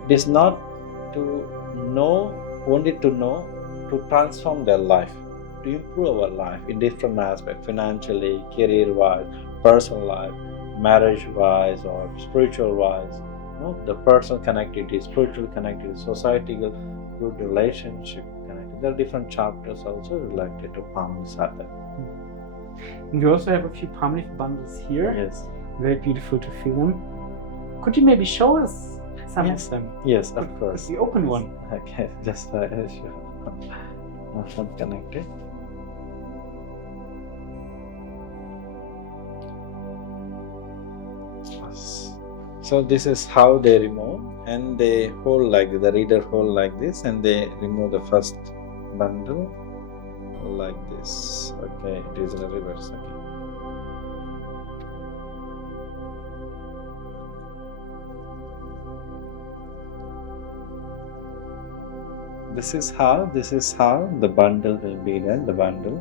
It is not to know, only to know, to transform their life, to improve our life in different aspects, financially, career-wise, personal life, marriage-wise or spiritual-wise. The personal connectivity, spiritual connectivity, societal good relationship connectivity. There are different chapters also related to palm leaves are there. And we also have a few palm leaf bundles here. Yes. Very beautiful to feel them. Could you maybe show us some of them? Yes, of course. The open one. Okay, just sure. Not connected. So this is how they remove, and they hold like the reader hold like this, and they remove the first bundle like this. Okay, it is in reverse. Okay. This is how the bundle will be done. The bundle,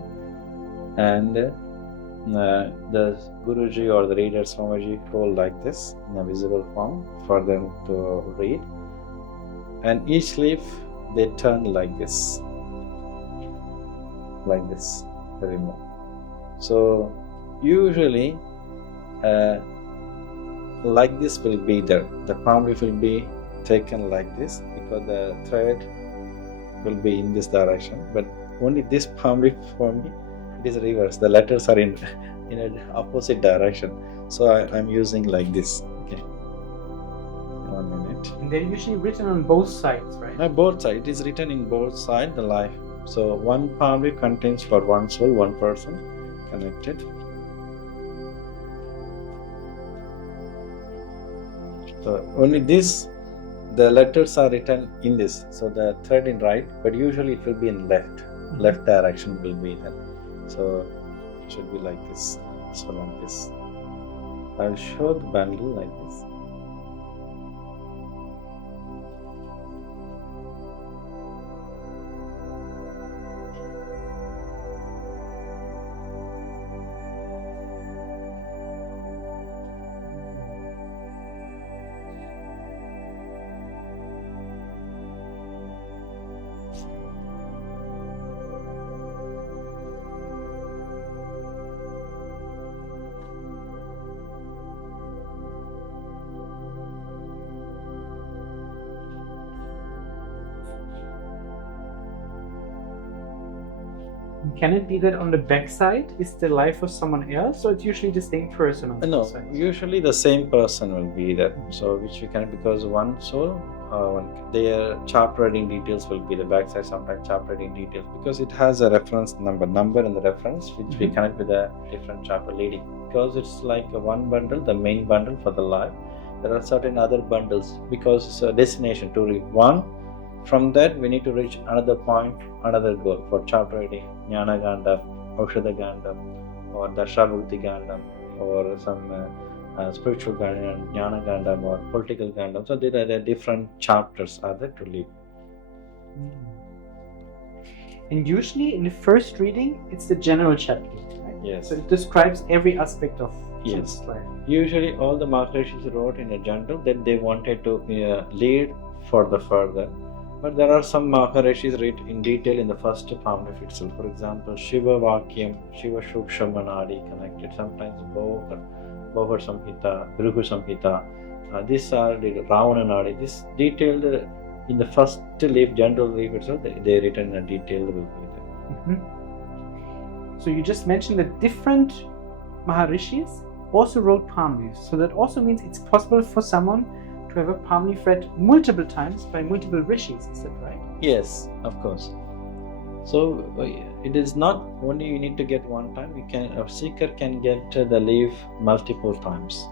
and the Guruji or the reader Swamiji hold like this in a visible form for them to read, and each leaf they turn like this, they remove. So usually like this will be there. The palm leaf will be taken like this because the thread will be in this direction, but only this palm leaf for me, it is reverse. The letters are in an opposite direction. So I'm using like this. Okay. 1 minute. And they're usually written on both sides, right? Both sides. It is written in both sides, the life. So one palm leaf contains for one soul, one person connected. So only this, the letters are written in this. So the thread in right, but usually it will be in left direction will be there. So it should be like this. So like this. I'll show the bundle like this. Can it be that on the back side is the life of someone else, or it's usually the same person on the No, side? usually the same person will be there. So which we can, because one soul, their chapter reading details will be the backside. Sometimes chapter reading details, because it has a reference number in the reference, which we connect with a different chapter leading. Because it's like a one bundle, the main bundle for the life. There are certain other bundles because it's a destination to read one. From that, we need to reach another point, another goal for chapter reading, Jnana Gandam, Aushadha Gandam, or Darshabhukti Gandam, or some spiritual Gandam, Jnana Gandam, or political Gandam. So there are different chapters are there to read. And usually in the first reading, it's the general chapter, right? Yes. So it describes every aspect of Yes. someone's life. Usually all the Maharishis wrote in a general that they wanted to lead for the further. But there are some Maharishis read in detail in the first palm leaf itself. For example, Shiva Vakyam, Shiva Shukshama Nadi connected. Sometimes Bhauvar Samhita, Bhrigu Samhita. These are the Ravana Nadi. This detailed in the first leaf, general leaf itself, they written in a detailed way. So you just mentioned that different Maharishis also wrote palm leaves. So that also means it's possible for someone to have a palm leaf read multiple times by multiple rishis, is that right? Yes, of course. So it is not only you need to get one time. A seeker can get the leaf multiple times,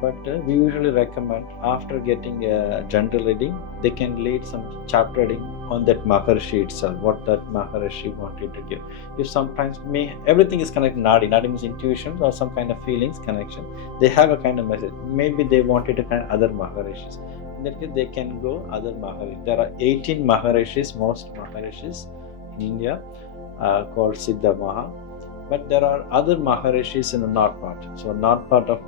But we usually recommend after getting a general reading, they can lead some chapter reading on that Maharishi itself, what that Maharishi wanted to give. If sometimes everything is connected, Nadi means intuition or some kind of feelings connection. They have a kind of message. Maybe they wanted to connect other Maharishis. In that case, they can go other Maharishis. There are 18 Maharishis, most Maharishis in India, called Siddha Maha, but there are other Maharishis in the north part. So north part of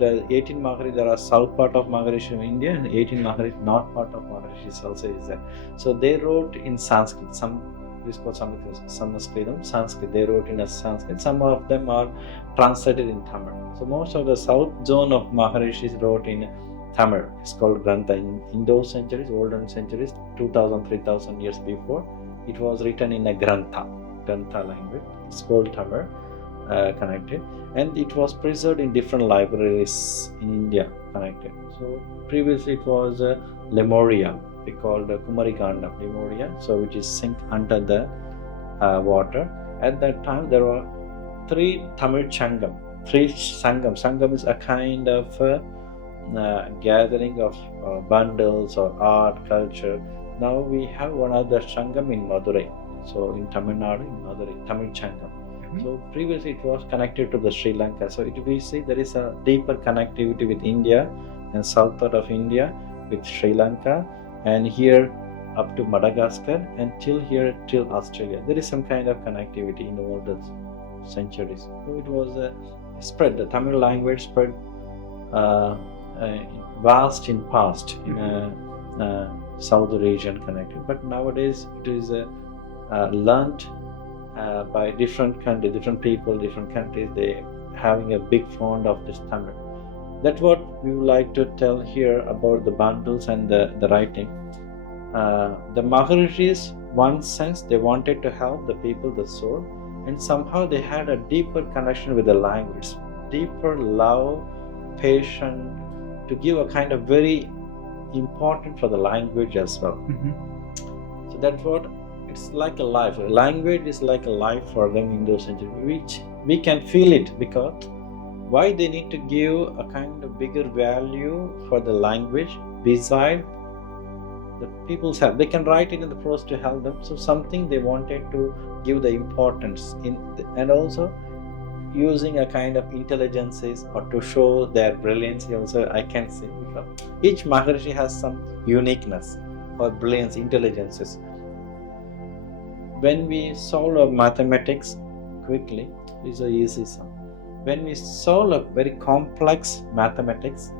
the 18 Maharishi, there are south part of Maharishi in India, and 18 Maharishi, north part of Maharishis also is there. So they wrote in Sanskrit. Some is called Sanskrit. They wrote in a Sanskrit. Some of them are translated in Tamil. So most of the south zone of Maharishis wrote in Tamil. It's called Grantha. In those centuries, olden centuries, 2000, 3000 years before, it was written in a Grantha language. It's called Tamil, connected, and it was preserved in different libraries in India, connected. So previously it was Lemuria, we called Kumariganda, Lemuria, so which is sink under the water. At that time there were 3 Tamil Sangam. 3 Sangam. Sangam is a kind of gathering of bundles or art, culture. Now we have one other Sangam in Madurai. So in Tamil Nadu, in Madurai, Tamil Sangam. So previously it was connected to the Sri Lanka. So we see there is a deeper connectivity with India and south part of India with Sri Lanka, and here up to Madagascar, and till Australia. There is some kind of connectivity in all the centuries. So it was spread. The Tamil language spread vast in past in south region connected, but nowadays it is learnt by different countries, different people, different countries. They having a big fond of this Tamil. That's what we would like to tell here about the bundles and the writing. The Maharishis, one sense, they wanted to help the people, the soul, and somehow they had a deeper connection with the language, deeper love, patience, to give a kind of very important for the language as well. So that's what it's like a life. Language is like a life for them in those centuries, which we can feel it, because why they need to give a kind of bigger value for the language beside the people's help. They can write it in the prose to help them. So something they wanted to give the importance in, and also using a kind of intelligences or to show their brilliance. Also, I can see because each Maharishi has some uniqueness or brilliance, intelligences. When we solve a mathematics quickly, it's an easy sum. When we solve a very complex mathematics,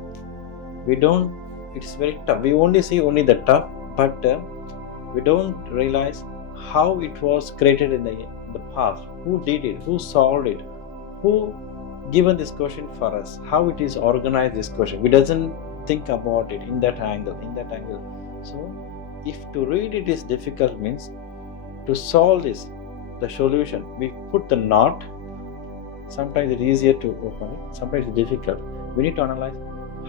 it's very tough. We only see only the tough, but we don't realize how it was created in the past. Who did it? Who solved it? Who given this question for us? How it is organized, this question? We doesn't think about it in that angle. So, if to read it is difficult, means to solve this, the solution, we put the knot. Sometimes it's easier to open it, sometimes it's difficult. We need to analyze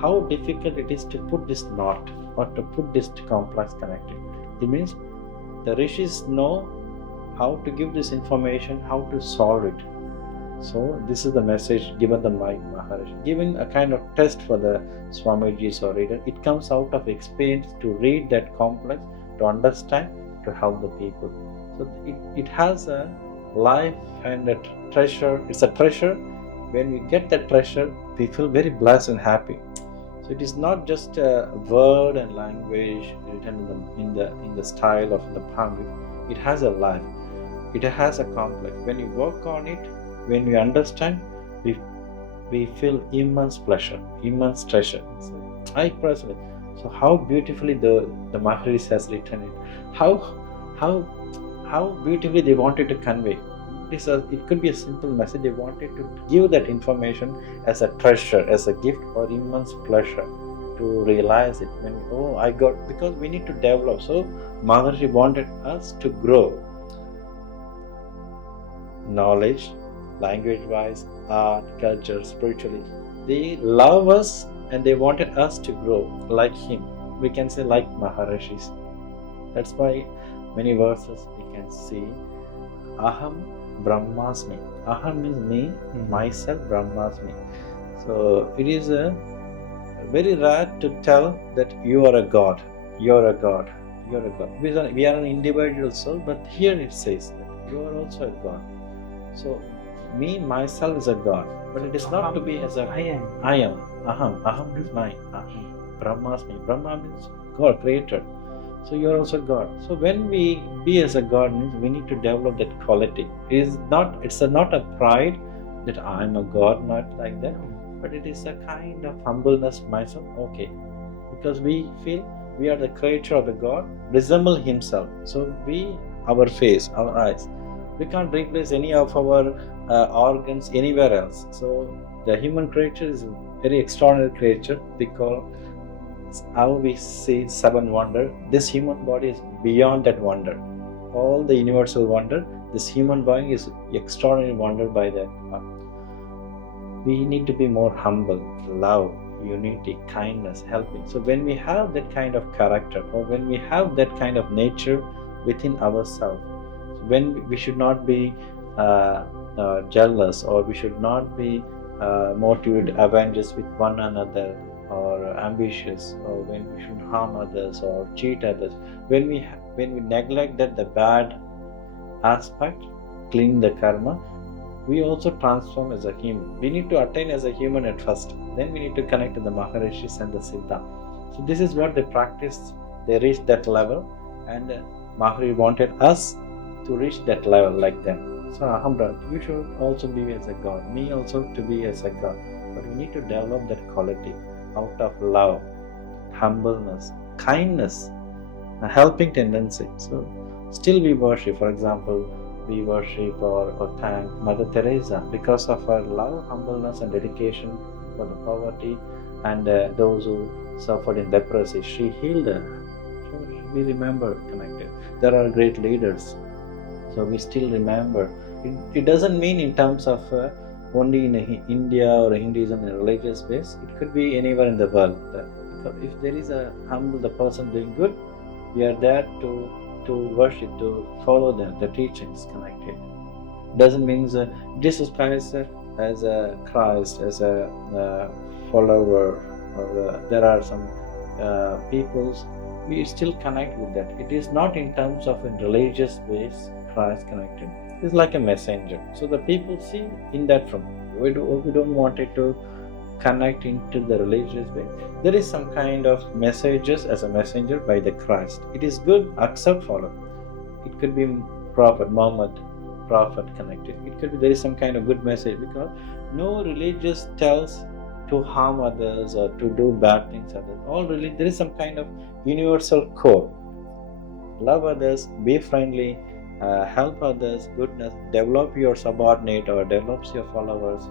how difficult it is to put this knot or to put this complex connecting. It means the Rishis know how to give this information, how to solve it. So this is the message given the Maharishi, giving a kind of test for the Swamijis or reader. It comes out of experience to read that complex, to understand, to help the people. So it has a life and a treasure. It's a treasure. When we get that treasure, we feel very blessed and happy. So it is not just a word and language written in the style of the Pandit. It has a life. It has a complex. When you work on it, when we understand, we feel immense pleasure, immense treasure. So I personally. So how beautifully the Maharishi has written it. How beautifully they wanted to convey. It could be a simple message. They wanted to give that information as a treasure, as a gift, or immense pleasure to realize it. Because we need to develop. So Maharishi wanted us to grow. Knowledge, language-wise, art, culture, spiritually. They love us and they wanted us to grow like him. We can say like Maharishis. That's why many verses we can see Aham Brahmasmi. Aham means me, myself, Brahmasmi. So it is very rare to tell that you are a God. You're a God. You're a God. We are an individual soul, but here it says that you are also a God. So me, myself is a God, but it is not to be as a I am. I am. Aham is mine. Aham. Brahmasmi. Brahma means God, creator. So you are also God. So when we be as a God, means we need to develop that quality. It's not a pride that I am a God, not like that, but it is a kind of humbleness myself. Okay, because we feel we are the creator of the God, resemble Himself. So our face, our eyes, we can't replace any of our organs anywhere else. So the human creature is a very extraordinary creature. We call how we see seven wonder. This human body is beyond that wonder. All the universal wonder, this human body is extraordinary wonder by that. We need to be more humble, love, unity, kindness, helping. So when we have that kind of character, or when we have that kind of nature within ourselves, when we should not be jealous, or we should not be motivated avengers with one another, or ambitious, or when we should harm others or cheat others. When we neglect that the bad aspect, clean the karma, we also transform as a human. We need to attain as a human at first. Then we need to connect to the Maharishis and the Siddha. So this is what they practiced. They reached that level, and Maharishi wanted us to reach that level like them. So Ahamra, you should also be as a God. Me also to be as a God. But we need to develop that quality out of love, humbleness, kindness, a helping tendency. So still we worship. For example, we worship or thank Mother Teresa because of her love, humbleness, and dedication for the poverty and those who suffered in leprosy. She healed her. So we remember connected. There are great leaders. So we still remember. It doesn't mean in terms of only in India or Hinduism in a religious base. It could be anywhere in the world. If there is a humble, the person doing good, we are there to worship, to follow them, the teachings connected. Doesn't mean Jesus Christ as a Christ, as a follower, or there are some peoples, we still connect with that. It is not in terms of in religious ways Christ connected. It's like a messenger. So the people see in that from. We don't want it to connect into the religious way. There is some kind of messages as a messenger by the Christ. It is good, accept, follow. It could be Prophet Muhammad, Prophet connected. It could be there is some kind of good message, because no religious tells to harm others or to do bad things others. All there is some kind of universal core. Love others, be friendly, help others, goodness, develop your subordinate or develops your followers,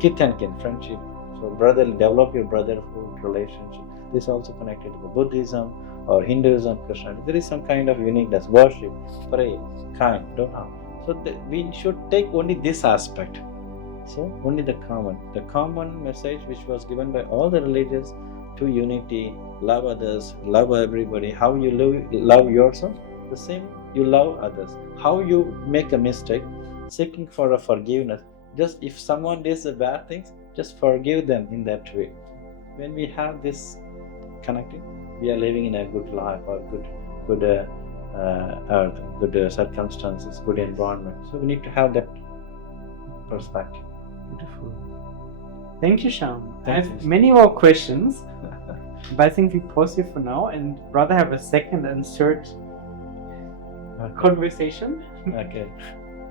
kith and kin, friendship. So develop your brotherhood relationship. This is also connected to Buddhism or Hinduism, Christianity. There is some kind of uniqueness. Worship, pray, kind, don't harm. So we should take only this aspect. So only the common message which was given by all the religions to unity, love others, love everybody. How you love yourself, the same you love others. How you make a mistake, seeking for a forgiveness. Just if someone does the bad things, just forgive them in that way. When we have this connecting, we are living in a good life or good earth, good circumstances, good environment. So we need to have that perspective. Beautiful. Thank you, Shyam. I have many more questions, but I think we pause here for now and rather have a second and third conversation. Okay.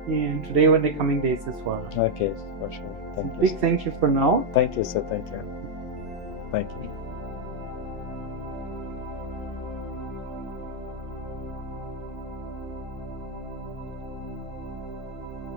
And today or in the coming days as well. Okay, for sure. Thank you. Big thank you for now. Thank you, sir. Thank you. Thank you.